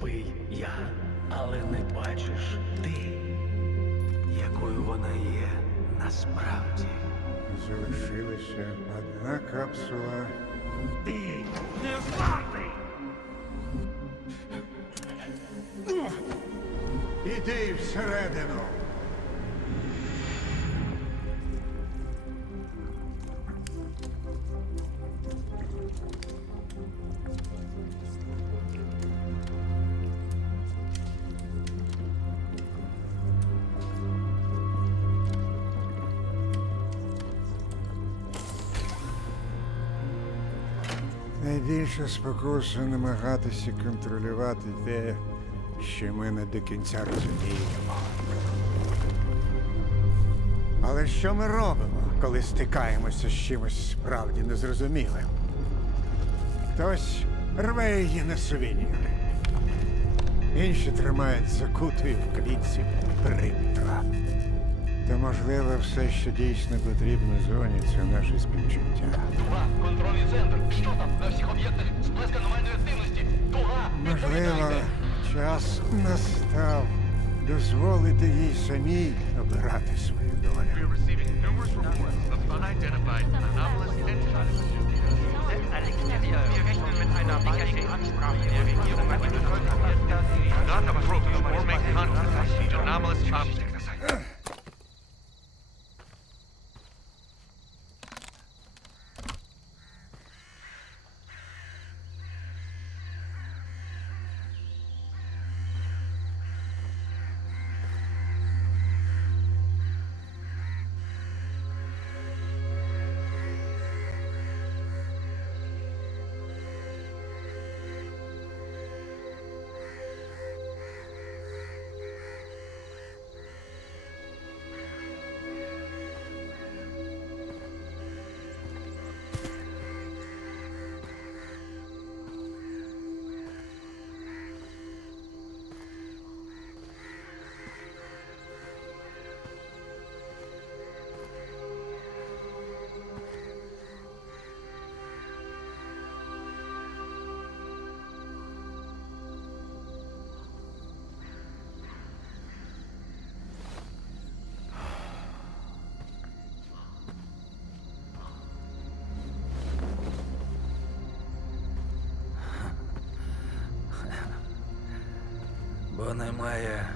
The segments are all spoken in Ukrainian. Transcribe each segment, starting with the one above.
Сліпий я, але не бачиш ти, якою вона є насправді. Залишилася одна капсула. Ти не вартий! Іди всередину. Найбільша спокуса намагатися контролювати те, що ми не до кінця розуміємо. Але що ми робимо, коли стикаємося з чимось справді незрозумілим? Хтось рве її на сувеніри. Інші тримають закутою в клітці периметра. Та, можливо, все, що дійсно потрібно зоні, це наше співчуття. Туга, контрольний центр. час настав дозволити їй самій обирати свою долю. We're receiving numerous reports of unidentified anomalous Бо немає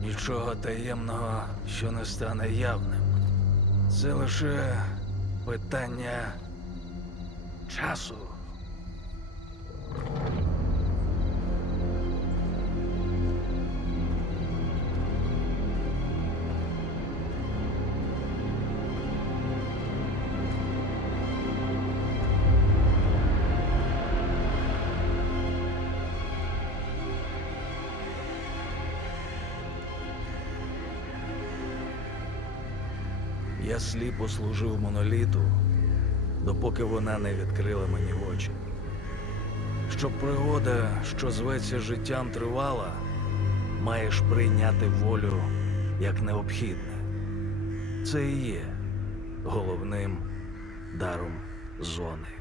нічого таємного, що не стане явним. Це лише питання часу. Я сліпо служив моноліту, допоки вона не відкрила мені очі. Щоб пригода, що зветься життям, тривала, маєш прийняти волю як необхідне. Це і є головним даром зони.